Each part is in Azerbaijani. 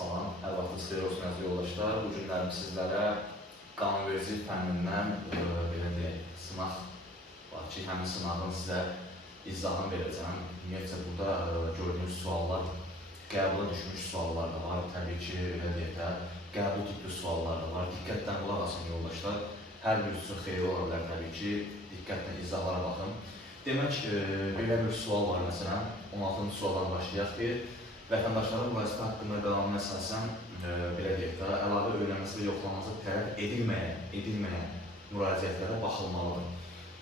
Salam, hər vaxtınız xeyir olsun əziz yoldaşlar. Bu günlərim sizlərə qanunverici fənnindən belə deyək, sınaq var ki, həmin sınağın sizə izahını verəcəm. Ümumiyyətlə, burada gördüyünüz suallar, qəbula düşmüş suallar da var. Təbii ki, belə deyək də, qəbul tipli suallar da var. Diqqətdən qulaq asın yoldaşlar. Hər bir üçün xeyri ola bilər təbii ki, diqqətlə izahlara baxın. Demək, belə bir sual var məsələn, 16-cı sualdan başlayaq ki, vətəndaşların müraciəti haqqında qanuna əsasən belə deyək də, əlavə öyrənməsi və yoxlanması tələb edilməyən müraciətlərə baxılmalıdır.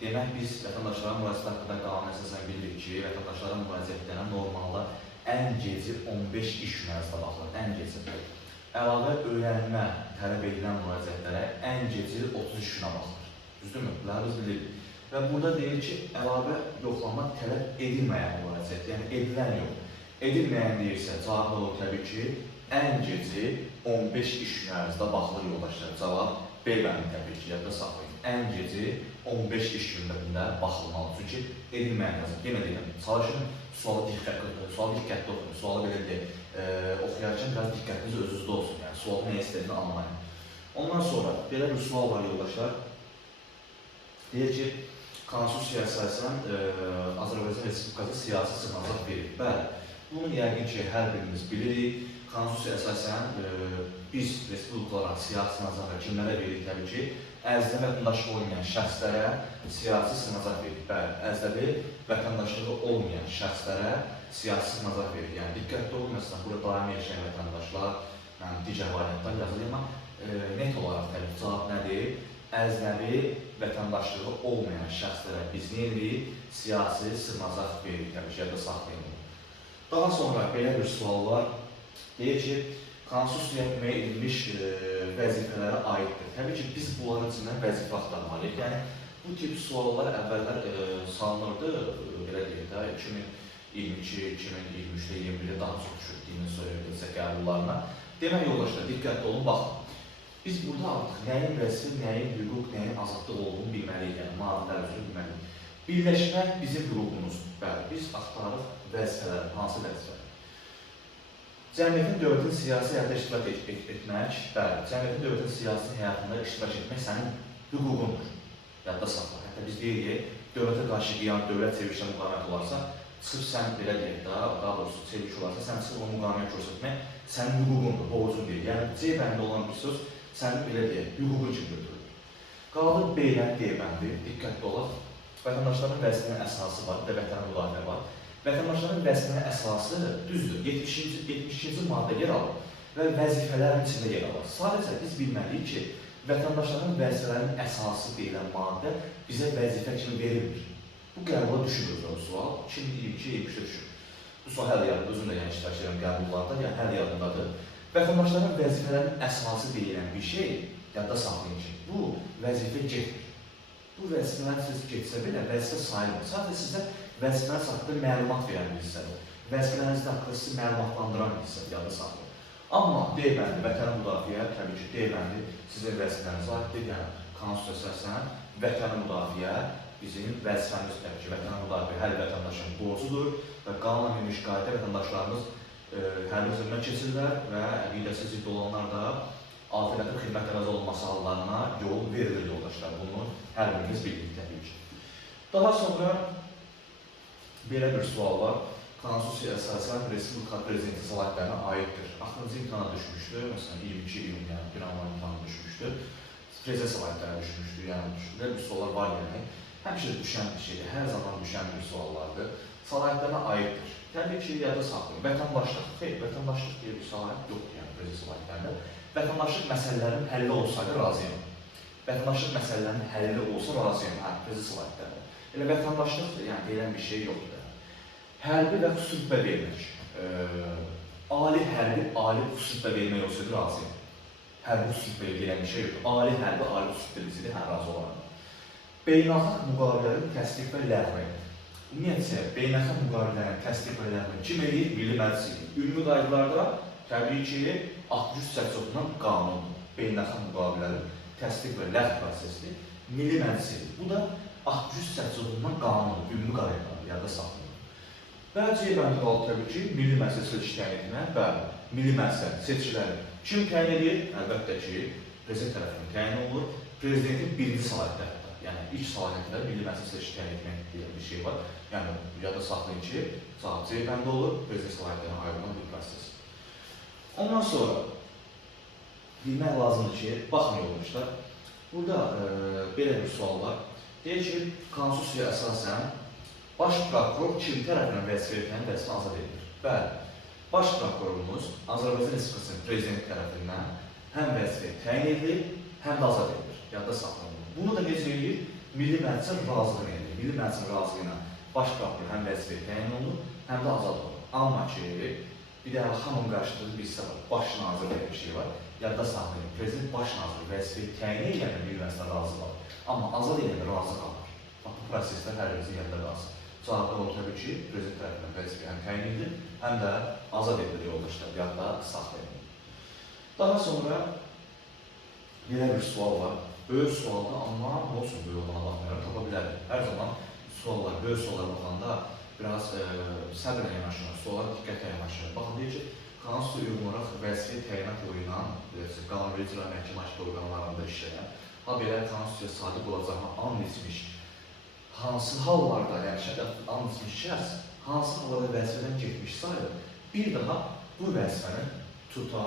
Demək, biz vətəndaşların müraciəti haqqında qanuna əsasən bilirik ki, vətəndaşların müraciətlərinə normalda ən gecə 15 iş gün ərzində baxılır, ən gecə. Əlavə öyrənmə tələb edilən müraciətlərə ən gecə 30 iş günə baxılır. Düzdürmü? Bunları biz bilirik. Və burada deyir ki, əlavə yoxlanma tələb edilməyən müraciət, yəni edilən yox. Edilməyən deyirsə, cavab olur təbii ki, ən gecə 15 iş gün ərzində baxılır yoldaşlar. Cavab B bəndi təbii ki, yadda saxlayın. Ən gecə 15 iş günlərində baxılmalı. Çünki edilməyən yazır. Yenə deyirəm, çalışın sualı diqqətli oxuyun. Sualı belə deyək, oxuyarkən biraz diqqətiniz özünüzdə olsun. Yəni, sualı nə istədiyini anlayın. Ondan sonra belə bir sual var yoldaşlar. Deyir ki, Konstitusiyaya əsasən Azərbaycan Respublikası siyasi sığınacaq verir. Bəli. Bunu yəqin ki, hər birimiz bilirik. Konstitusiyaya əsasən biz respublika olaraq siyasi sığınacaq kimlərə veririk təbii ki, ərzdə vətəndaşlığı olmayan şəxslərə siyasi sığınacaq veririk. Bəli, ərzdə vətəndaşlığı olmayan şəxslərə siyasi sığınacaq veririk. Yəni, diqqətli olun, məsələn, burada daimi yaşayan vətəndaşlar, digər variantlar yazılır, amma net olaraq təbii ki, cavab nədir? Əznəvi vətəndaşlığı olmayan şəxslərə biz nə edirik? Siyasi sığınacaq veririk, təbii ki, yadda saxlayın. Daha sonra belə bir sual var. Deyir ki, Konstitusiyaya müəyyən edilmiş vəzifələrə aiddir. Təbii ki, biz bunların içindən vəzifə axtarmalıyıq. Yəni, bu tip suallar əvvəllər salınırdı, belə deyək də, 2022, 2023-də, 2021-də daha çox düşürdüyünü söyləyirsə qəbullarına. Demək yoldaşlar, diqqətli olun, baxın. Biz burada artıq nəyin vəzifə, nəyin hüquq, nəyin azadlıq olduğunu bilməliyik, yəni maddələr üzrə bilməliyik. Birləşmək bizim hüququmuzdur. Bəli, biz axtarırıq vəzifələr, hansı vəzifələr? Cəmiyyətin dövlətin siyasi həyatında iştirak etmək, bəli, cəmiyyətin dövlətin siyasi həyatında iştirak etmək sənin hüququndur. Yadda saxla. Hətta biz deyirik, dövlətə qarşı qiyam, dövlət sevişdən müqamət olarsa, çıxıb sən belə deyək, daha doğrusu çeviş olarsa, sən çıxıb o müqamət göstərmək sənin hüququndur, borcun deyil. Yəni, C bəndə olan bir söz sənin belə deyək, hüququn kimi götürülür. Qaldı B bəndi, D bəndi, diqqətli olaq. Vətəndaşların vəzifənin əsası var, bir də vətənə müdafiə var. Vətəndaşların vəzifənin əsası düzdür, 72-ci maddə yer alır və vəzifələrin içində yer alır. Sadəcə biz bilməliyik ki, vətəndaşların vəzifələrinin əsası deyilən maddə bizə vəzifə kimi verilmir. Bu qəbula düşürür o sual, 2022-23-də düşür. Bu sual hələ yadında, özüm də yəni iştirak edirəm qəbullarda, yəni hələ yadındadır. Vətəndaşların vəzifələrinin əsası deyilən bir şey, yadda saxlayın ki, bu vəzifə getmir. Bu vəzifələr siz getsə belə, vəzifə sayılmır. Sadəcə sizə vəzifələriniz haqqında məlumat verən bir hissədir. Vəzifələriniz haqqında sizi məlumatlandıran bir hissədir, yadda saxlayın. Amma D bəndi, vətənə müdafiə, təbii ki, D bəndi sizin vəzifələriniz aiddir. Yəni, Konstitusiyaya əsasən vətənə müdafiə bizim vəzifəmiz təbii ki, vətənə müdafiə hər vətəndaşın borcudur və qanunla verilmiş qayda vətəndaşlarımız hərbi xidmət keçirlər və əqidəsi zidd olanlar da alternativ xidmət əvəz olunması hallarına yol verilir yoldaşlar. Bunu hər birimiz bilirik təbii ki. Daha sonra belə bir sual var. Konstitusiyaya əsasən Respublika Prezidenti səlahiyyətlərinə aiddir. Axırıncı imtahana düşmüşdü, məsələn 22 iyun, yəni bir anlar imtahana düşmüşdü. Prezident səlahiyyətlərinə düşmüşdü, yəni düşmüşdü. Bir suallar var yəni. Həmişə düşən bir şeydir, hər zaman düşən bir suallardır. Səlahiyyətlərinə aiddir. Təbii ki, yadda saxlayın. Vətəndaşlıq, vətəndaşlıq deyə bir səlahiyyət yoxdur, yəni prezident səlahiyyətlərində. Vətəndaşlıq məsələlərinin həlli olsaydı razıyam. Vətəndaşlıq məsələlərinin həlli olsa razıyam, prezident səlahiyyətlərində. Elə vətəndaşlıq, yəni deyilən bir şey yoxdur. Hərbi və xüsusi rütbə vermək. Ali hərbi, ali xüsusi rütbə vermək olsaydı razıyam. Hərbi xüsusi rütbə deyilən bir şey yoxdur. Ali hərbi, ali xüsusi rütbə desəydi, razı olaram. Beynəlxalq müqavilələrin təsdiq və ləğv edir. Ümumiyyətlə, beynəlxalq müqavilələrin təsdiq və ləğv edir. Kim edir? Milli Məclisidir. Ümumi qaydalarda təbii ki, 63-80-dan qanundur. Beynəlxalq müqavilələrin təsdiq və ləğv prosesidir. Milli Məclisidir. Bu da 63-80-dan qanundur. Ümumi qaydalarda, yadda saxlayın. Və C bəndi qaldı təbii ki, milli məclisə seçki təyin etmə. Bəli, milli məclisə seçkiləri kim təyin edir? Əlbəttə ki, prezident tərəfindən təyin olunur. Prezidentin birinci səlahiyyəti, yəni ilk səlahiyyətində milli məclisə seçki təyin etmək deyilən bir şey var. Yəni, yada saxlayın ki, C bəndi olur, prezident səlahiyyətlərinə ayrılan bir proses. Ondan sonra bilmək lazımdır ki, baxmayın olmuşlar. Burada belə bir sual var. Deyir ki, konstitusiyaya əsasən baş prokuror kim tərəfindən vəzifə yürütən vəzifə azad edilir? Bəli, baş prokurorumuz Azərbaycan Respublikasının prezidenti tərəfindən həm vəzifə təyin edilir, həm də azad edilir. Yadda saxlanılır. Bunu da necə edir? Milli Məclisin razılığı edir. Milli Məclisin razılığı ilə baş prokuror həm vəzifə təyin olunur, həm də azad olunur. Amma ki, bir də hamının qarşıladığı bir hissə var. Baş nazir belə bir şey var. Yadda saxlayın. Prezident baş naziri vəzifəyi təyin edən milli məclisinə razı qalır. Amma azad edən razı qalır. Bax, bu proseslər hər birimizin yadda qalsın. Cavablar olur təbii ki, prezident tərəfindən vəzifə həm təyin edilir, həm də azad edilir yoldaşlar, yadda saxlayın. Daha sonra belə bir sual var. Böyük sualda, amma nə olsun böyük olana baxmayaraq tapa bilərik. Hər zaman suallar, böyük suallara baxanda biraz səbirlə yanaşılır, suallara diqqətlə yanaşılır. Baxın, deyir ki, konstitusiya uyğun olaraq vəzifə təyinat yolu ilə qanunverici icra məhkəmə orqanlarında işləyən, ha belə konstitusiyaya sadiq olacağına and içmiş, hansı hallarda, yəni and içmiş şəxs, hansı hallarda vəzifədən getmiş sayılır, bir daha bu vəzifəni tuta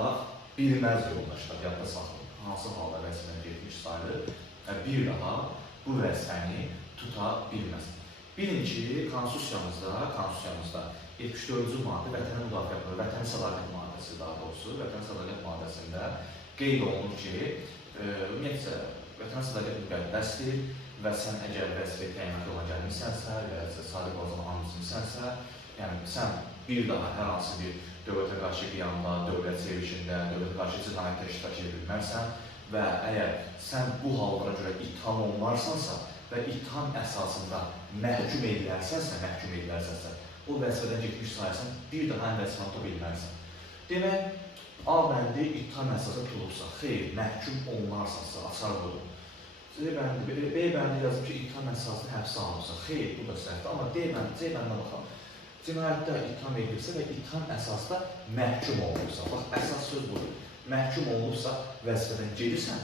bilməz yoldaşlar, yadda saxlayın. Hansı halda vəzifədən getmiş sayılır, bir daha bu vəzifəni tuta bilməz. Bilin ki, konstitusiyamızda 74-cü maddə vətəni müdafiə etmə, vətəni sədaqət maddəsi daha doğrusu, vətəni sədaqət maddəsində qeyd olunur ki, ümumiyyətcə, vətənə sədaqət müqəddəsdir və sən əgər vəzifə təyinat yola gəlmişsənsə, və sadiq olacaq anlaşmışsənsə, yəni sən bir daha hər hansı bir dövlətə qarşı qiyamda, dövlət sevişində, dövlətə qarşı cinayətdə iştirak edə bilmərsən və əgər sən bu hallara görə ittiham olunarsansa və ittiham əsasında məhkum edilərsənsə, o vəzifədən getmiş sayırsan, bir daha həm vəzifəni tuta bilmərsən. Demək, A bəndi ittiham əsasında tutulursa, xeyr, məhkum olunarsansa, açar budur. B bəndi yazıb ki, ittiham əsasında həbsə alınırsa, xeyr, bu da səhvdir. Amma C bəndinə baxalım. Cinayətdə ittiham edilirsə və ittiham əsasında məhkum olunursa, bax, əsas söz budur. Məhkum olunursa, vəzifədən gedirsən,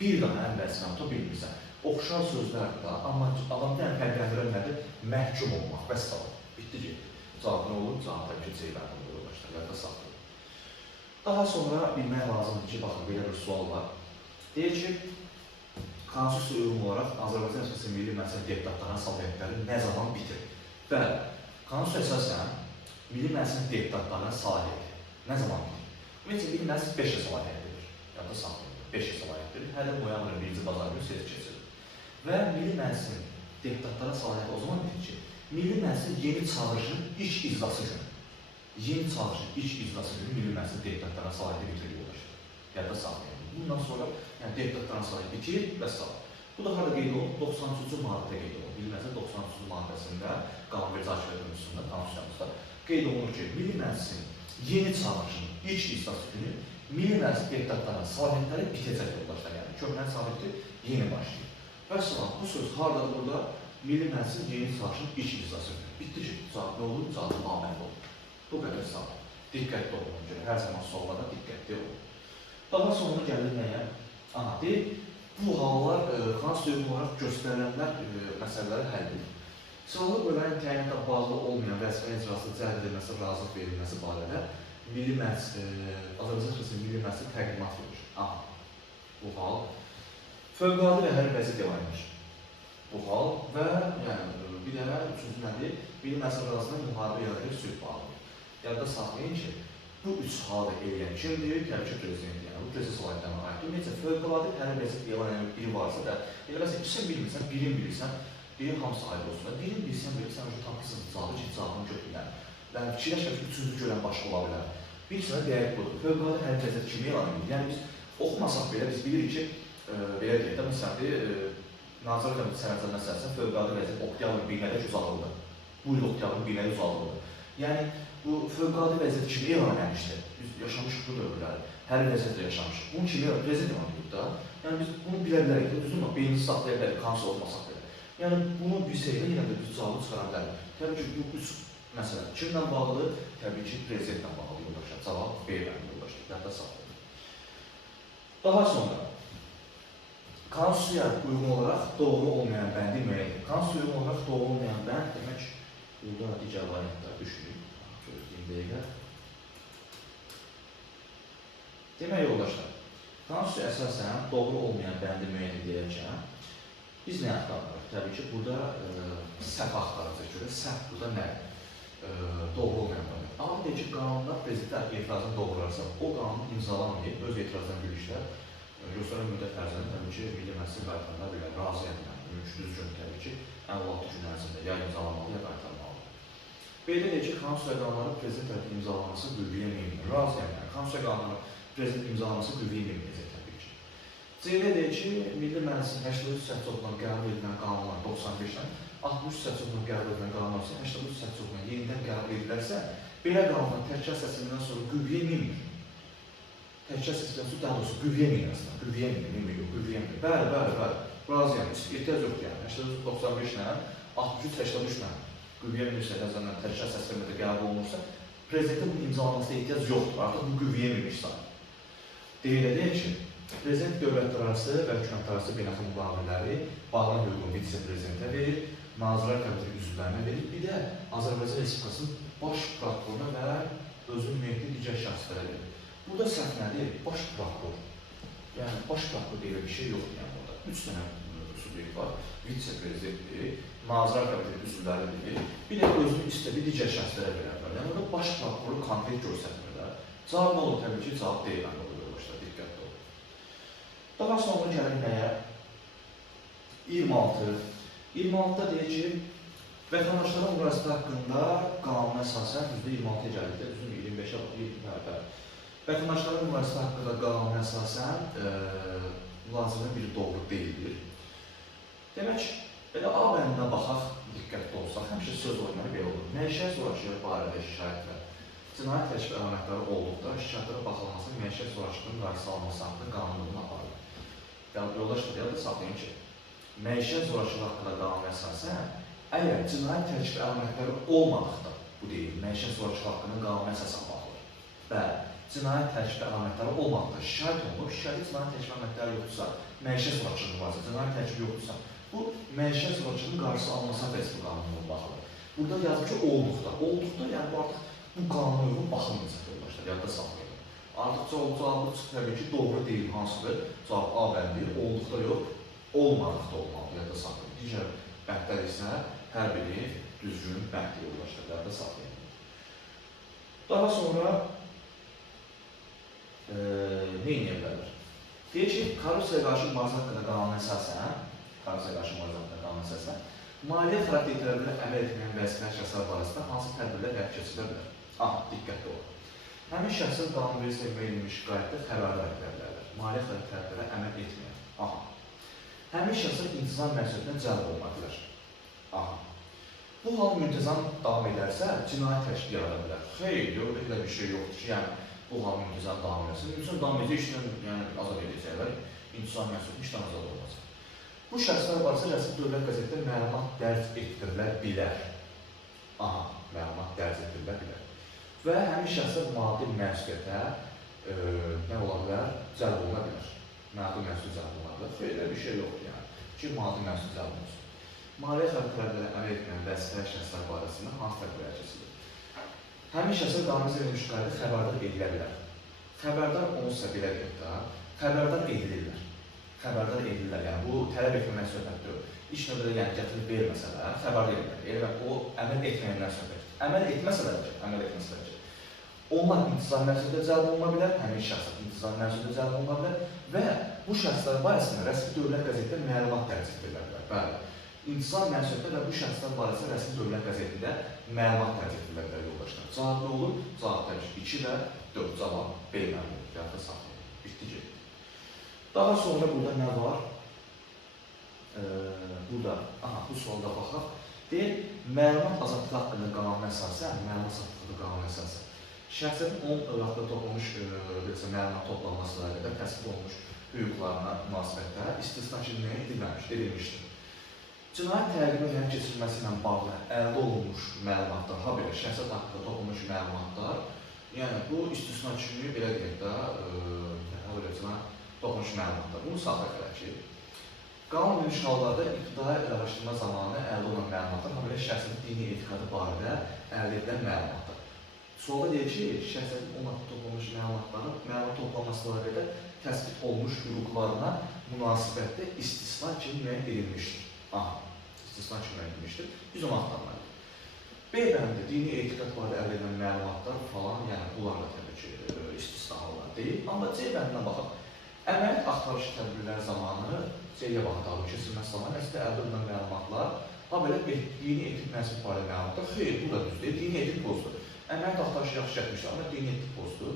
bir daha həm vəzifəni tuta bilmirsən. Oxşar sözlərdir da, amma adam deyən fərqləndirən nədir? Məhkum olmaq, vəssalam. Bitdi ki, cavab nə olur? Cavab da ki, C bəndi olur, başlar, yadda saxlayın. Daha sonra bilmək lazımdır ki, baxın, belə bir sual var. Deyir ki, konstitusiyaya uyğun olaraq Azərbaycan Respublikasının milli məclisin deputatlarının səlahiyyətləri nə zaman bitir? Bəli, konstitusiyaya əsasən milli məclisin deputatlarının səlahiyyəti nə zaman bitir? Ümumiyyətcə, milli məclis 5 il səlahiyyət verir. Yadda saxlayın, 5 il səlahiyyət verir. Hər il noyabrın 1-ci bazar günü seçki keçirilir. Və milli məclisin deputatlara səlahiyyəti o zaman bitir ki, milli məclisin yeni çağırışının ilk iclası günü. Yeni çağırışın ilk iclası günü milli məclisin deputatlara səlahiyyəti bitirir yoldaşlar. Yadda saxlayın. Bundan sonra yəni deputatların səlahiyyəti bitir və salam. Bu da harada qeyd olunur? 93-cü maddədə qeyd olunur. Milli məclisin 93-cü maddəsində, qanunverici hakimiyyət qanununda, konstitusiyamızda qeyd olunur ki, milli məclisin yeni çağırışının ilk iclası günü milli məclis deputatlarının səlahiyyətləri bitəcək yoldaşlar. Yəni köhnə səlahiyyəti yeni başlayır. Və salam, bu söz haradadır burada? Milli məclisin yeni çağırışının ilk iclası günü. Bitdi ki, cavab nə olur? Cavab aməli olur. Bu qədər sağlam. Diqqətli olun görə, hər zaman suallarda diqqətli olun. Daha sonra gəlir nəyə? Deyir, bu hallar konstitusiyaya olaraq göstərilənlər məsələləri həll edir. Silahlı qüvvələrin təyinatla bağlı olmayan vəzifə icrasının cəhd edilməsi, razılıq verilməsi barədə Milli Məclis, Azərbaycan Respublikasının Milli Məclisi təqdimat verir. Bu hal fövqəladə və hərbi vəziyyət elan edir. Bu hal və bir də üçüncü nədir? Milli Məclis arasında müharibə elan edir, sülh bağlıdır. Yadda saxlayın ki, bu üç halı eləyən kimdir? Təbii ki, prezident, yəni bu prezident səlahiyyətlərinə aiddir. Ümumiyyətcə, fövqəladə hərbi vəziyyət elan edən biri varsa da, məsələn, ikisini bilmirsən, birini bilirsən, birin hamısı ayrı olsun da, birini bilirsən, tapqısız cavabı ki, cavabını götürürlər. Yəni, fikirləşmək ki, üçüncü görən başqa ola bilər. Bir sənə deyək budur, fövqəladə hərbi vəziyyət kimi elan edir? Yəni, biz oxumasaq belə, biz bilirik ki, belə deyək də, məsələn, Nazirlər Kabineti sənədlərinin əsasında fövqəladə vəziyyət oktyabrın 1-nədək uzadıldı. Bu il oktyabrın 1-nədək uzadıldı. Yəni, bu fövqəladə vəziyyət kimi elan edilmişdir. Biz yaşamışıq bu dövrləri, hər vəziyyətdə yaşamışıq. Bunun kimi prezident elan edib da. Yəni, biz bunu bilə bilərik də, düzdür mü? Beynimizi saxlaya bilərik, konsul olmasaq belə. Yəni, bunu bilsək də yenə də biz cavabı çıxara bilərik. Təbii ki, bu üç Məsələn, kimlə bağlı? Təbii ki, prezidentlə bağlı yoldaşlar. Cavab B bəndi yoldaşlar. Yadda saxlayın. Daha sonra, konstitusiyaya uyğun olaraq doğru olmayan bəndi müəyyən edin. Konstitusiyaya uyğun olaraq doğru olmayan bənd demək, burada digər variantlar düşünün. Gözləyim dəqiqə. Demək yoldaşlar, konstitusiya əsasən doğru olmayan bəndi müəyyən edərkən biz nə axtarırıq? Təbii ki, burada səhv axtaracaq görə, səhv burada nə? Doğru olmayan bənd. Amma deyək ki, qanunda prezident etirazını doğrularsa, o qanunu imzalanmayıb, öz etirazdan gülüşlər göstərən müddət ərzində təbii ki, Milli Məclisin qaytarına bilər, razıyam yəni, düzgün təbii ki, ən 6 gün ərzində ya imzalanmalı, ya qaytarmalı. Belə deyək ki, konstitusiya qanunları prezident tərəfindən imzalanması qüvvəyə minmir. Razıyam yəni, konstitusiya qanunları prezident imzalaması qüvvəyə minməyəcək təbii ki. C-də deyək ki, Milli Məclisin 83 səhv qəbul edilən qanunlar 95-dən 60 səhv qəbul edilən qanunlar isə 83 səhv yenidən qəbul edilərsə, belə qanunlar təkrar səslənəndən sonra qüvvəyə minmir. Təkrar səslənəndən sonra daha doğrusu qüvvəyə minir aslında. Qüvvəyə minmir, yox, qüvvəyə minir. Bəli. Razıyam, ehtiyac yoxdur yəni. 85-lə, 63-83-lə qüvvəyə minirsə, nəzərlə təkrar səslənmədə qəbul olunursa, prezidentin bu imzalamasına ehtiyac yoxdur. Artıq bu qüvvəyə minmiş sayılır. Deyək ki, prezident dövlətlərarası və hökumətlərarası beynəlxalq müqavilələri bağlanan hüququnu vitse-prezidentə verir, Nazirlər Kabineti üzvlərinə verir, bir də Azərbaycan Respublikasının baş prokuroruna və özünün müəyyən digər şəxslərə verir. Burada səhv nədir? Baş prokuror. Yəni, baş prokuror deyilən bir şey yoxdur yəni orada. 3 dənə subjekt var, vitse-prezidentdir, Nazirlər Kabineti üzvləridir, bir də özünün istədiyi digər şəxslərə verirlər. Yəni, orada baş prokuroru konkret göstərmirlər. Cavab nə olur? Təbii ki, cavab deyil məndə olur, başlar, diqqətli olur. Daha sonra gəlir nəyə? 26-da deyək ki, vətəndaşların müraciəti haqqında qanuna əsasən %26 icazədə, düzün 25-ə vətəndaşların müraciəti haqqında qanuna əsasən müraciətin biri doğru deyildir. Demək, belə A bəndinə baxaq, diqqətli olsaq, həmişə söz oyunları belə olur. Məişət zorakılığı barədə şikayət və cinayət təşkil əlamətləri olduqda şikayətlərə baxılmasının məişət zorakılığının qarşısı alınması haqqında qanunluğunu aparır. Yəni, yoldaşlar, yadda saxlayın ki, məişət zorakılığı haqqında qanuna əsasən, əgər cinayət təşkil əlamətləri olmadıqda, bu deyil, məişət zorakılığı haqqında qanuna əsasən baxılır. Bəli, cinayət təşkil əlamətləri olmadıqda şikayət olunub, şikayətdə cinayət təşkil əlamətləri yoxdursa, məişət zorakılığı varsa, cinayət təşkil yoxdursa, bu məişət zorakılığının qarşısı alınması haqqında bu qanunluğuna baxılır. Burada yazıb ki, olduqda, yəni bu artıq bu qanuna uyğun baxılmayacaq yoldaşlar, yadda saxlayın. Artıq cavabı təbii ki, doğru deyil, hansıdır? Cavab A bəndi, olduqda yox, olmadıqda olmalı, yadda saxlayın. Digər bəndlər isə hər biri düzgün bənddir yoldaşlar, yadda saxlayın. Daha sonra nə edə bilərlər? Deyək ki, korrupsiyaya qarşı mübarizə haqqında qanuna əsasən, maliyyə xarakterlərində əməl etməyən vəzifələr şəxslər barəsində hansı tədbirlər həyata keçirilə bilər? Diqqətli olun. Həmin şəxsin qanunvericiliyə müəyyən edilmiş şikayətdə xəbərdar edə bilərlər. Maliyyə xarakterlərə əməl etməyən. Həmin şəxsin intizam məsuliyyətinə cəlb oluna bilər. Bu hal müntəzam davam edərsə, cinayət təşkil yarada bilər. Xeyr, yox, elə bir şey yoxdur ki, yəni bu hal müntəzam davam edərsə, müntəzam davam edəcək işlə azad edəcəklər, intizam məsuliyyətinə işdən azad olmaz. Bu şəxslər barəsə rəsmi dövlət qəzetdə məlumat dərc etdirilə bilər. Məlumat dərc etdirilə bilər. Və həmin şəxslər maddi məsuliyyətə nə ola bilər? Cəlb oluna bilər. Maddi məsuliyyət cəlb oluna bilər. Xeyr, bir şey yoxdur yəni ki, maddi məsuliyyət cəlb olunsun. Maliyyə xarakterlərlə əməl etməyən vəzifələr şəxslər barəsində hansı tədbirlər keçirilir? Həmin şəxslər qanunvericiliyə verilmiş şikayətdə xəbərdar edilə bilər. Xəbərdar olunsa belə deyək, xəbərdar edilirlər. Xəbərdar edilirlər, yəni bu tələb etməkdən söhbətdir. İş növbədə yəni gətirib verməsələr, xəbərdar edilirlər. Yəni o əməl etməyəndən söhbətdir. Əməl etməsələr ki, onlar intizam məsuliyyətinə cəlb oluna bilər, həmin şəxslər intizam məsuliyyətinə cəlb oluna bilər və bu şəxslər barəsində rəsmi dövlət qəzetdə məlumat dərc edilə bilər. Bəli, intizam məsuliyyətində və bu şəxslər barəsində rəsmi dövlət qəzetində məlumat dərc edilə bilər yoldaşlar. Cavab nə olur? Cavab təbii ki, 2 və 4 cavab B məlumatı, yadda saxlayın. Bitdi ki. Daha sonra burada nə var? Burada, bu sualda baxaq. Deyir, məlumat azadlığı haqqında qanuna əsasən, şəxsiyyətin onun övladda toplanmış məlumat toplanması ilə qədər təsbit olunmuş hüquqlarına münasibətdə istisna edilmişdir. Cinayət təqibinin həyata keçirilməsi ilə bağlı əldə olunmuş məlumatlar, habelə şəxsiyyət haqqında toplanmış məlumatlar, yəni bu istisna kimi belə deyək də, habelə toplanmış məlumatlar. Bunu saxlaq edək ki, qanun verilmiş hallarda ibtidai araşdırma zamanı əldə olunan məlumatlar, habelə şəxsin dini etiqadı barədə əldə edilən məlumatlar. Sualda deyək ki, şəxsiyyətin onunla toplanmış məlumatların məlumat toplanmasına qədər təsbit olunmuş hüquqlarına münasibətdə istisna kimi müəyyən edilmişdir. Aha, istisna kimi müəyyən edilmişdir. Biz onu axtarmalıyıq. B bəndə dini etiqad barədə əldə edilən məlumatlar falan, yəni bunlar da təbii ki, istisnalar deyil. Amma C bəndinə baxaq. Əməliyyat axtarış tədbirləri zamanı, C-yə baxaq, davranış keçirilməsi zamanı əslində əldə olunan məlumatlar, habelə dini etik mənsub barədə məlumatlar, xeyr, bu da düzdür, dini etik pozdur. Əməliyyat axtarışı yaxşı çəkmişdir, amma dini etik pozdur.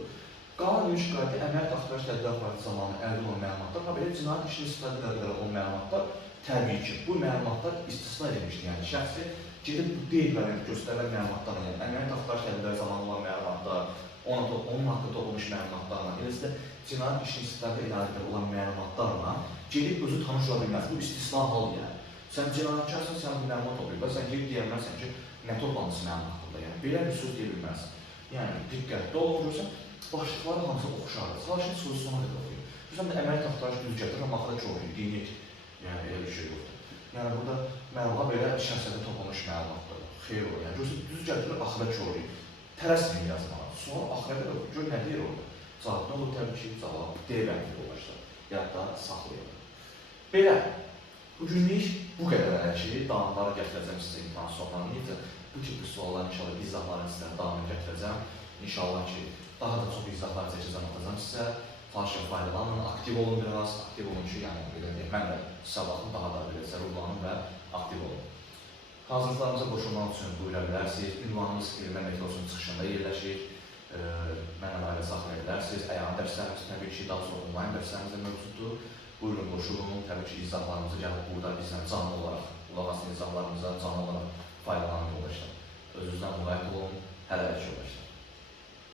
Qanun verilmiş qaydada əməliyyat axtarış tədbirləri barədə zamanı əldə olunan məlumatlar, habelə cinayət işini istifadə edə o məlumatlar, təbii ki, bu məlumatlar istisna edilmişdir. Yəni şəxsi gedib bu deyilməliyəm göstərilən məlumatlarla, yəni əməliyyat axtarış tədbirləri zamanı olan məlumatlar, onun haqqında olmuş məlumatlarla, eləsə də cinayət işini istifadə edə olan məlumatlarla gedib özü tanış ola bilməz. Bu istisna hal yəni. Sən cinayətkarsan, sən bu məlumat oluyub, sən gedib deyə bilməzsən ki, nə toplantısı məlumat burada yəni. Belə bir söz deyə bilməzsən. Yəni, diqqətli olun, görürsən, başlıqları hamısı oxuşardır. Sadəcə sözü sona qədər oxuyur. Görürsən, əməliyyat axtarış düz gətirir, amma axıda çox dini etik. Yəni, elə bir şey yoxdur. Yəni, burada məlumat belə şəxsiyyətə toplanmış məlumatdır. Xeyr olur. Yəni, görürsən, düz gətirir, axıda çox olur. Tələsməyin yazmağa. Sonra axıra qədər oxuyur. Gör, nə deyir orada? Cavab nə olur? Təbii ki, cavab D-bəndi yoldaşlar. Yadda saxlayalım. Belə, bugünlük bu qədər ki, davamları gətirəcəm sizə imtahan suallarını. Bu kimi suallar inşallah izahlarını sizə davamını gətirəcəm. İnşallah ki, daha da çox izahlar çəkəcəm, atacam sizə. Faşın faydalanın, aktiv olun biraz, aktiv olun ki, yəni belə deyək, mən də sabahın daha da belə zərurlanın və aktiv olun. Hazırlıqlarımıza qoşulmaq üçün buyura bilərsiniz. Ünvanımız elmə metrosunun çıxışında yerləşir. Mənə ayrı saxlaya bilərsiniz. Əyan dərslərimiz təbii ki, daha sonra onlayn dərslərimizdə mövcuddur. Buyurun, qoşulun. Təbii ki, izahlarımızı gəlib burada bizdən canlı olaraq, qulaq asın izahlarımıza canlı olaraq faydalanın yoldaşlar.